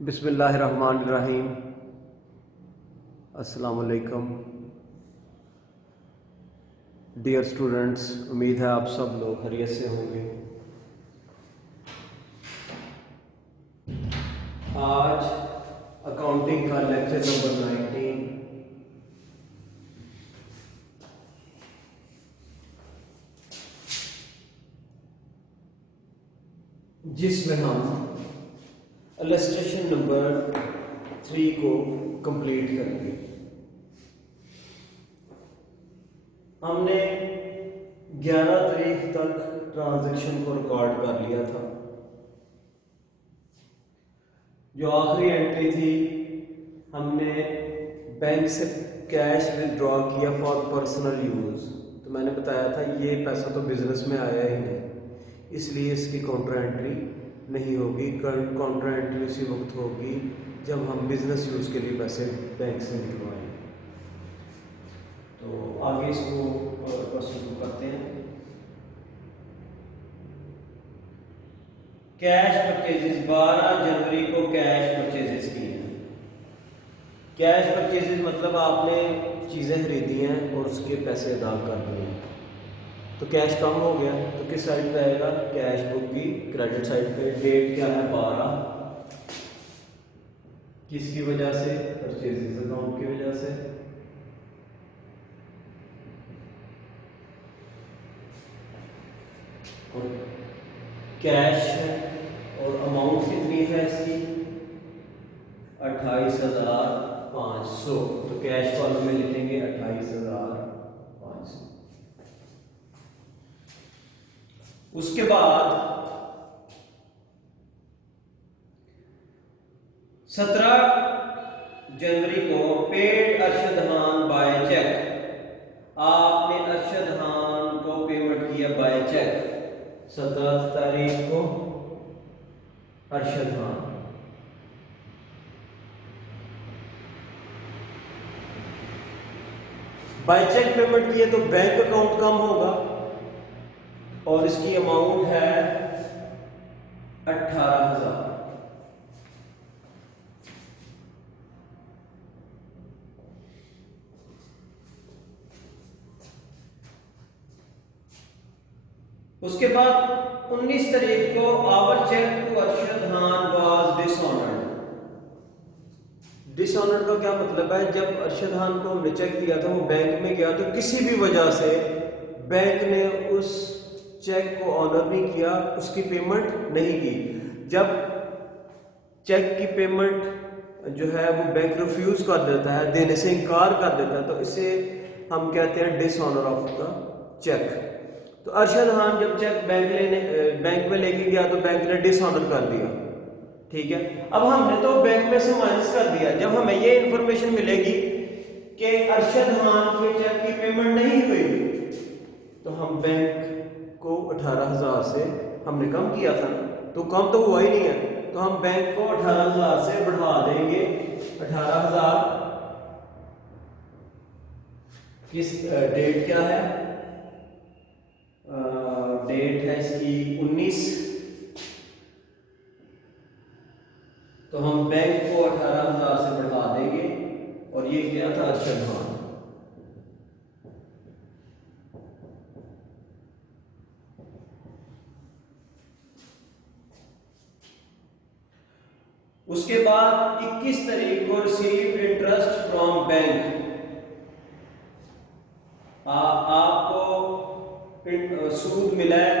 बिस्मिल्लाहिर्रहमानिर्रहीम। अस्सलाम वालेकुम डियर स्टूडेंट्स, उम्मीद है आप सब लोग खैरियत से होंगे। आज अकाउंटिंग का लेक्चर नंबर 19 जिसमें हम इलस्ट्रेशन नंबर 3 को कंप्लीट करेंगे। हमने 11 तारीख तक ट्रांजैक्शन को रिकॉर्ड कर लिया था। जो आखिरी एंट्री थी, हमने बैंक से कैश विथड्रॉ किया फॉर पर्सनल यूज। तो मैंने बताया था ये पैसा तो बिजनेस में आया ही नहीं, इसलिए इसकी काउंटर एंट्री नहीं होगी। काउंटर एंट्री उसी वक्त होगी जब हम बिजनेस यूज के लिए पैसे बैंक से निकलवाएंगे। तो आगे इसको शुरू करते हैं। कैश परचेजेस 12 जनवरी को कैश परचेजेस किए हैं। कैश परचेजेस मतलब आपने चीजें खरीदी हैं और उसके पैसे अदा कर दिए। तो कैश कम हो गया तो किस साइड पे आएगा? कैश बुक की क्रेडिट साइड पे। डेट क्या है? 12। किसकी वजह से? परचेजेस अकाउंट की वजह से। और कैश है और अमाउंट कितनी है इसकी? 28,500। तो कैश कॉलम में लिखेंगे 28,500। उसके बाद 17 जनवरी को paid Arshad Khan by cheque. आपने अरशद खान को पेमेंट किया बाय चेक। 17 तारीख को Arshad Khan. By cheque payment किए तो बैंक अकाउंट कम होगा और इसकी अमाउंट है 18,000। उसके बाद 19 तारीख को our cheque to Arshad Khan was dishonoured. Dishonoured का क्या मतलब है? जब अरशद खान को हमने चेक दिया था, वो बैंक में गया, तो किसी भी वजह से बैंक ने उस चेक को ऑनर नहीं किया, उसकी पेमेंट नहीं की। जब चेक की पेमेंट जो है वो बैंक रिफ्यूज कर देता है, देने से इनकार कर देता है, तो इसे हम कहते हैं डिसऑनर ऑफ द चेक। तो अरशद खान जब चेक बैंक में लेके गया तो बैंक ने डिसऑनर कर दिया। ठीक है, अब हमने तो बैंक में से माइनस कर दिया। जब हमें ये इंफॉर्मेशन मिलेगी कि अरशद खान के चेक की पेमेंट नहीं हुई, तो हम बैंक को 18,000 से हमने कम किया था, तो कम तो हुआ ही नहीं है, तो हम बैंक को 18,000 से बढ़ा देंगे। 18,000 किस डेट क्या है? डेट है इसकी 19। तो हम बैंक को 18,000 से बढ़ा देंगे और ये क्या था? अरशद खान। उसके बाद 21 तारीख को रिसीव इंटरेस्ट फ्रॉम बैंक। आपको सूद मिला है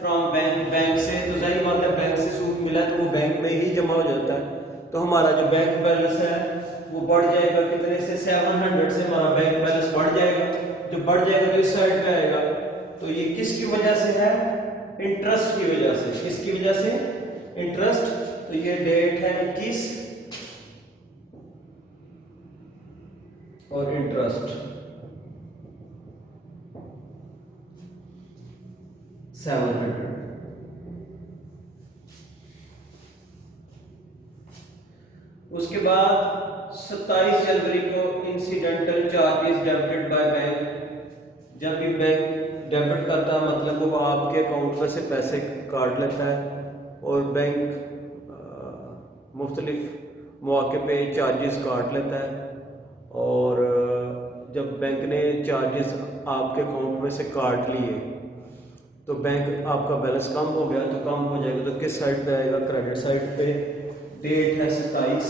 फ्रॉम बैंक से, तो जाहिर बात है बैंक से सूद मिला है तो वो बैंक में ही जमा हो जाता है। तो हमारा जो बैंक बैलेंस है वो बढ़ जाएगा। कितने से? 700 से हमारा बैंक बैलेंस बढ़ जाएगा। जो बढ़ जाएगा तो इस साइड पे आएगा। तो ये किसकी वजह से है? इंटरेस्ट की वजह से। किसकी वजह से? इंटरेस्ट। तो ये डेट है 21 और इंटरेस्ट 700। उसके बाद 27 जनवरी को incidental charges debited by bank. जब भी बैंक डेबिट करता है मतलब वो आपके अकाउंट में से पैसे काट लेता है और बैंक मुख्तलिफ मौके पे चार्जेस काट लेता है, और जब बैंक ने चार्जेस आपके अकाउंट में से काट लिए तो बैंक आपका बैलेंस कम हो गया, तो कम हो जाएगा तो किस साइड पे आएगा? क्रेडिट साइड पे। डेट है 27,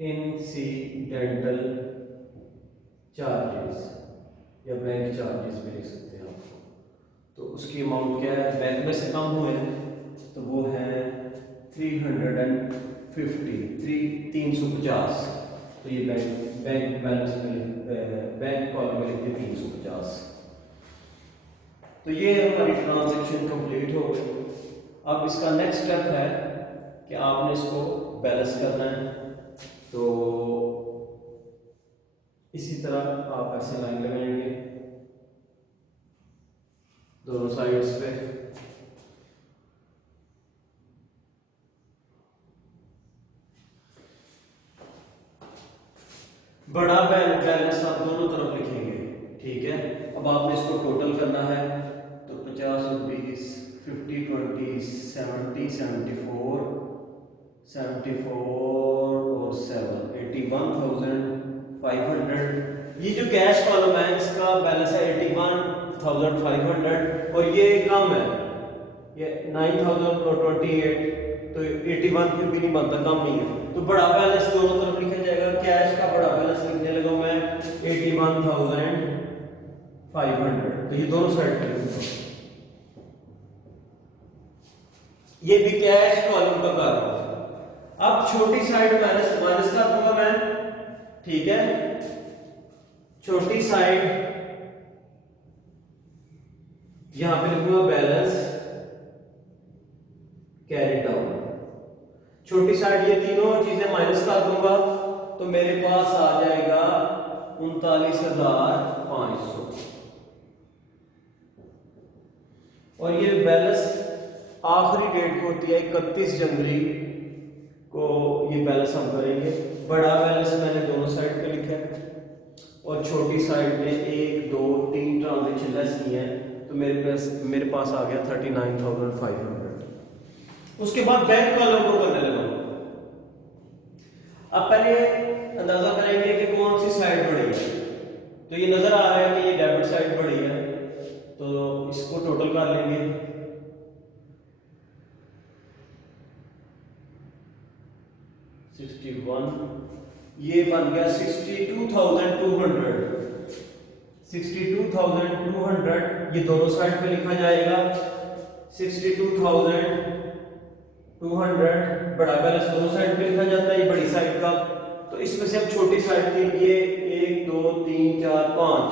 इंसिडेंटल चार्जेस या बैंक चार्जेस भी लिख सकते हैं आप। तो उसकी अमाउंट क्या है? बैंक में से कम हुए हैं तो वो है 350। तो ये बैंक बैलेंस में बैंक कॉलम में लिखिए 350। तो ये हमारी ट्रांजैक्शन कंप्लीट हो गई। अब इसका नेक्स्ट स्टेप है कि आपने इसको बैलेंस करना है। तो इसी तरह आप ऐसे लाइन लगाएंगे दोनों साइड्स पे। बड़ा बैलेंस आप दोनों तरफ लिखेंगे, ठीक है। अब आपने इसको टोटल करना है, तो 50 रुपीज 50 20 70 74 और 7 81,500। ये जो कैश कॉलम है इसका बैलेंस है 81,500 और ये कम है, ये 9,028, तो 81 फिर भी नहीं बनता, कम नहीं है। तो बड़ा बैलेंस दोनों तरफ लिखा जाएगा। कैश का बड़ा बैलेंस लिखने लगा मैं 81,500, तो ये दोनों साइड पे लिखूंगा। ये भी कैश कॉलम का कर रहा हूं। अब छोटी साइड माइनस कर दूंगा मैं, ठीक है। छोटी साइड यहां पे लिखूंगा बैलेंस कैरी डाउन। छोटी साइड ये तीनों चीजें माइनस कर दूंगा तो मेरे पास आ जाएगा 39,500। और ये बैलेंस आखिरी डेट को होती है 31 जनवरी को, ये बैलेंस हम करेंगे। बड़ा बैलेंस मैंने दोनों साइड पे लिखा है और छोटी साइड में 1 2 3 ट्रांजेक्शन लेस की है, तो मेरे पास आ गया 39,500। उसके बाद बैंक कॉलम को करने लगा। अब पहले अंदाजा करेंगे कि कौन सी साइड बड़ी है। तो ये नजर आ रहा है कि ये डेबिट साइड बड़ी है, तो इसको टोटल कर लेंगे। ये बन गया 62,200। ये दोनों साइड पे लिखा जाएगा 62,200। बड़ा बैलेंस दोनों साइड पे लिखा जाता है, ये बड़ी साइड का। तो इसमें से हम छोटी साइड के लिए 1 2 3 4 5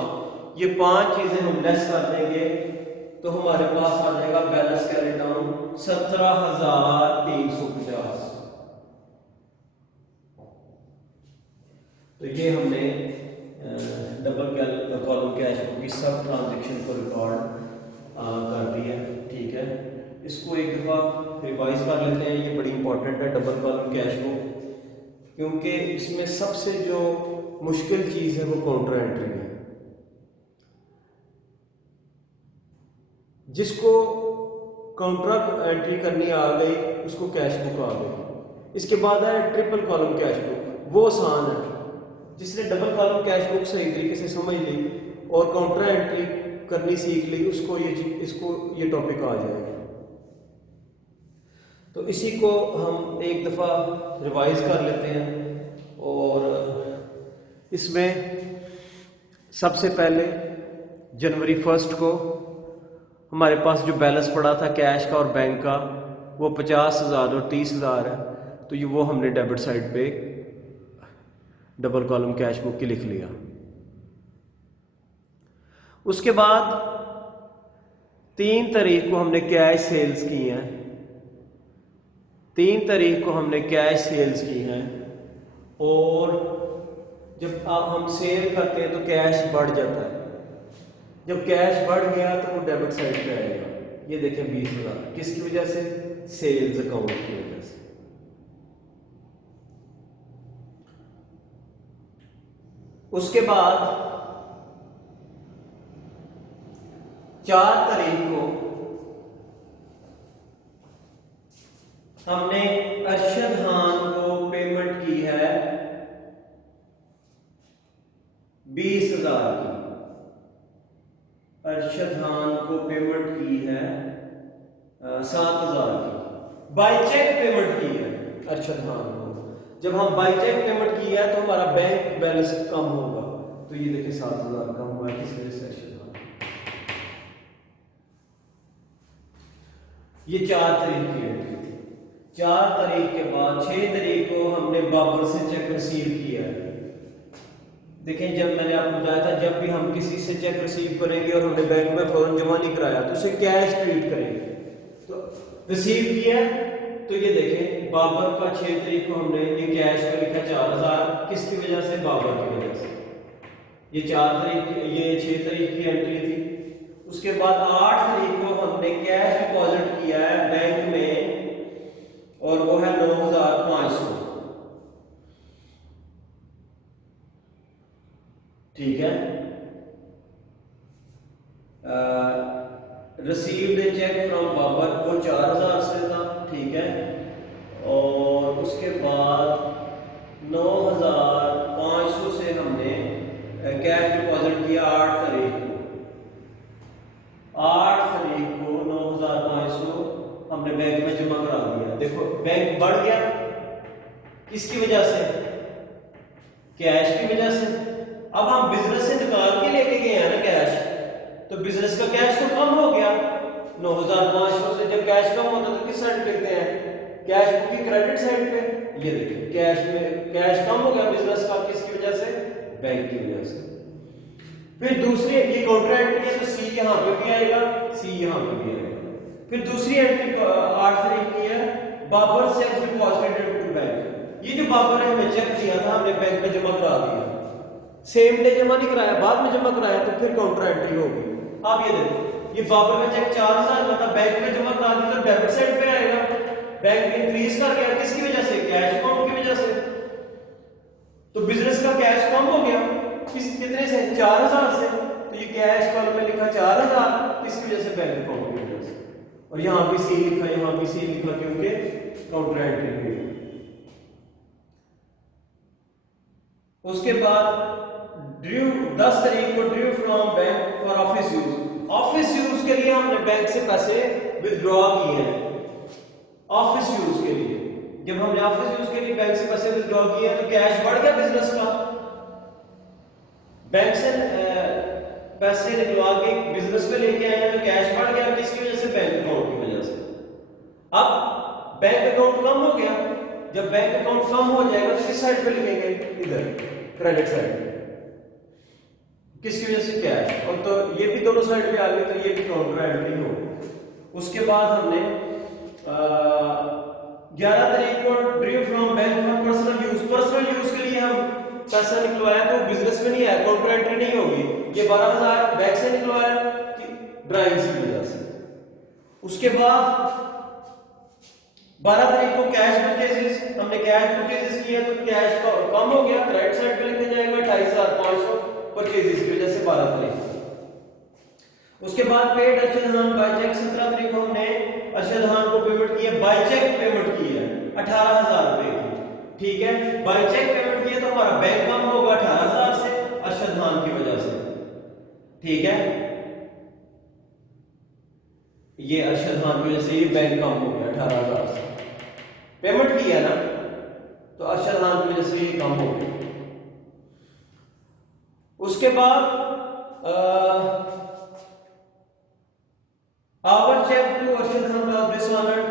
ये 5 चीजें हम लेस कर देंगे, तो हमारे पास आ जाएगा बैलेंस कैरी डाउन 17,350। तो ये हमने डबल कॉलम कैश बुक की सब ट्रांजैक्शन को रिकॉर्ड कर दिया, ठीक है। इसको एक दफ़ा रिवाइज कर लेते हैं। ये बड़ी इंपॉर्टेंट है डबल कॉलम कैश बुक, क्योंकि इसमें सबसे जो मुश्किल चीज़ है वो काउंटर एंट्री है। जिसको काउंटर एंट्री करनी आ गई उसको कैश बुक आ गई। इसके बाद है ट्रिपल कॉलम कैश बुक, वो आसान है। जिसने डबल कॉलम कैश बुक सही तरीके से समझ ली और काउंटर एंट्री करनी सीख ली, उसको ये टॉपिक आ जाएगा। तो इसी को हम एक दफ़ा रिवाइज कर लेते हैं। और इसमें सबसे पहले जनवरी 1 को हमारे पास जो बैलेंस पड़ा था कैश का और बैंक का वो 50,000 और 30,000 है, तो ये वो हमने डेबिट साइड पे डबल कॉलम कैश बुक की लिख लिया। उसके बाद 3 तारीख को हमने कैश सेल्स की हैं, 3 तारीख को हमने कैश सेल्स की हैं। और जब हम सेल करते हैं तो कैश बढ़ जाता है। जब कैश बढ़ गया तो वो डेबिट साइड पे आएगा। ये देखें 20,000 किसकी वजह से? सेल्स अकाउंट की वजह से। उसके बाद 4 तारीख को हमने अरशद खान को पेमेंट की है 20,000 की। अरशद खान को पेमेंट की है 7,000 की। बाय चेक पेमेंट की है अरशद खान को। जब हम बाय चेक पेमेंट की है तो हमारा बैंक बैलेंस कम होगा। तो ये देखिए 7,000 कम हुआ है, किस वजह से? अरशद खान। ये 4 तारीख की एंट्री थी। 4 तारीख के बाद 6 तारीख को हमने बाबर से चेक रिसीव किया है। देखें, जब मैंने आपको बताया था जब भी हम किसी से चेक रिसीव करेंगे और हमने बैंक में फौरन जमा नहीं कराया तो उसे कैश ट्रीट करेंगे। तो रिसीव किया तो ये देखें बाबर का 6 तारीख को हमने ये कैश में लिखा 4,000, किसकी वजह से? बाबर की वजह से। ये 4 तारीख ये 6 तारीख की एंट्री थी। उसके बाद 8 तारीख को हमने कैश डिपॉजिट किया है बैंक में और वो है 9,500। ठीक है। रिसीव्ड चेक फ्रॉम बाबर वो 4,000 से था। ठीक है। और उसके बाद 9,500 से हमने कैश डिपॉजिट किया 8 तारीख को। 8 तारीख को 9,500 हमने बैंक में जमा करा दिया। देखो बैंक बढ़ गया, किसकी वजह से? कैश की वजह से। अब हम बिजनेस से निकाल के लेके गए हैं ना कैश, तो बिजनेस का कैश तो कम हो गया 9,500 से। जब कैश कम होता है तो किस साइड पे लिखते हैं? कैश बुक की क्रेडिट साइड पे। ये देखिए कैश में कैश कम हो गया बिजनेस का, किसकी वजह से? बैंक की वजह से। फिर दूसरी ये काउंटर एंट्री है तो सी यहां पे भी आएगा, सी यहां पे भी आएगा। फिर दूसरी एंट्री 8 तारीख की है, Babar cheque deposited to bank. ये जो बाबर है हमें चेक दिया था, हमने बैंक में जमा करा दिया। सेम डे जमा नहीं कराया, बाद में जमा कराया, तो फिर काउंटर एंट्री होगी। आप ये देखो ये बाबर का चेक 4,000 का था, बैंक में जमा करा दिया तो डेबिट साइड पे आएगा। बैंक इंक्रीज कर गया, किसकी वजह से? कैश अकाउंट की वजह से। तो बिजनेस का कैश कम हो गया, कितने से? 4,000 से। तो ये कैश कॉलम में लिखा 4,000, किसकी वजह से? बैंक अकाउंट की वजह से। और यहां भी सी लिखा, यहां भी सी लिखा, क्योंकि काउंटर एंट्री हुई। उसके बाद ड्यू 10 तारीख को due from bank for office use. Office use के लिए हमने बैंक से पैसे विथड्रॉ किए हैं। ऑफिस यूज के लिए जब हमने ऑफिस यूज के लिए बैंक से पैसे विथड्रॉ किए हैं तो कैश बढ़ गया बिजनेस का। बैंक से पैसे निकलवा के बिजनेस में लेके आए हैं तो कैश बढ़ गया, किसकी वजह से? बैंक अकाउंट की वजह से। अब बैंक अकाउंट कम हो गया, जब बैंक अकाउंट कम हो जाएगा तो किस साइड पे लिखेंगे? इधर क्रेडिट साइड। किसकी वजह से? कैश। और तो ये भी दोनों साइड पे आ गए तो ये भी काउंटर एंट्री हो। उसके बाद हमने 11 तारीख को due from bank for personal use. Personal use के लिए हम पैसा निकलवाया तो बिजनेस में नहीं आया, काउंटर एंट्री नहीं होगी। ये 12,000 बैंक से निकलवाया कि ड्राइंग की वजह से। उसके बाद 12 तारीख को कैश परचेजेस, हमने कैश परचेजेस किया तो कैश कम हो गया, राइट साइड पे लिखा जाएगा 28,500 परचेजेस की वजह से 12 तारीख को। उसके बाद paid Arshad Khan by cheque 17 तारीख को हमने अरशद खान को पेमेंट किया, बाय चेक पेमेंट की है 18,000 रुपए की। ठीक है, बाय चेक पेमेंट किया तो हमारा बैंक कम होगा 18,000 से अरशद खान की वजह से। ठीक है, ये अरशद खान की वजह से ये बैंक कम हो गया 18,000 से। पेमेंट किया ना तो अरशद खान की वजह से ये कम हो गया। उसके बाद our cheque to Arshad Khan का डिसऑनर्ड।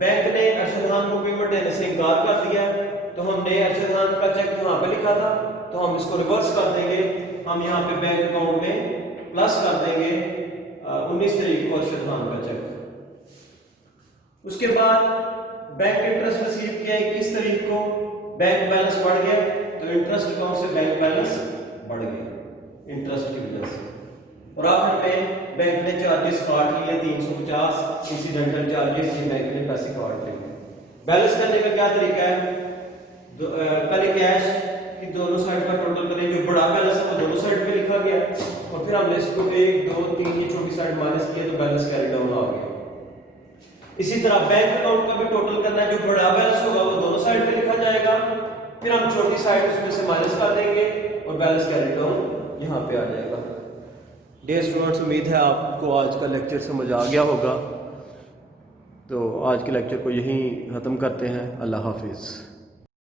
बैंक ने अरशद खान को पेमेंट देने से इनकार कर दिया, तो हमने अरशद खान का चेक वहां पे लिखा था तो हम इसको रिवर्स कर देंगे। हम यहाँ पे बैंक अकाउंट में प्लस कर देंगे 19 तारीख को अरशद खान का चेक। उसके बाद बैंक इंटरेस्ट रिसीव किया 21 तारीख को, बैंक बैलेंस बढ़ गया तो इंटरेस्ट अकाउंट से बैंक बैलेंस बढ़ गया इंटरेस्ट की वजह से। और आखिर में बैंक ने चार्जेस काट लिए 350 इंसिडेंटल चार्जेस, ये बैंक ने पैसे काट लिए। बैलेंस करने का क्या तरीका है? पहले कैश की दोनों साइड का टोटल करें, जो बड़ा बैलेंस है वो दोनों साइड पे लिखा गया और फिर हमने इसको 1 2 3 की छोटी साइड माइनस किया तो बैलेंस कैरी डाउन आ गया। इसी तरह बैंक अकाउंट का भी टोटल करना है, जो बड़ा बैलेंस होगा वो दोनों साइड पे लिखा जाएगा, फिर हम छोटी साइड उसमें से माइनस कर देंगे और बैलेंस कैरी डाउन यहाँ पे आ जाएगा। डियर स्टूडेंट्स, उम्मीद है आपको आज का लेक्चर समझ आ गया होगा। तो आज के लेक्चर को यहीं ख़त्म करते हैं। अल्लाह हाफिज़।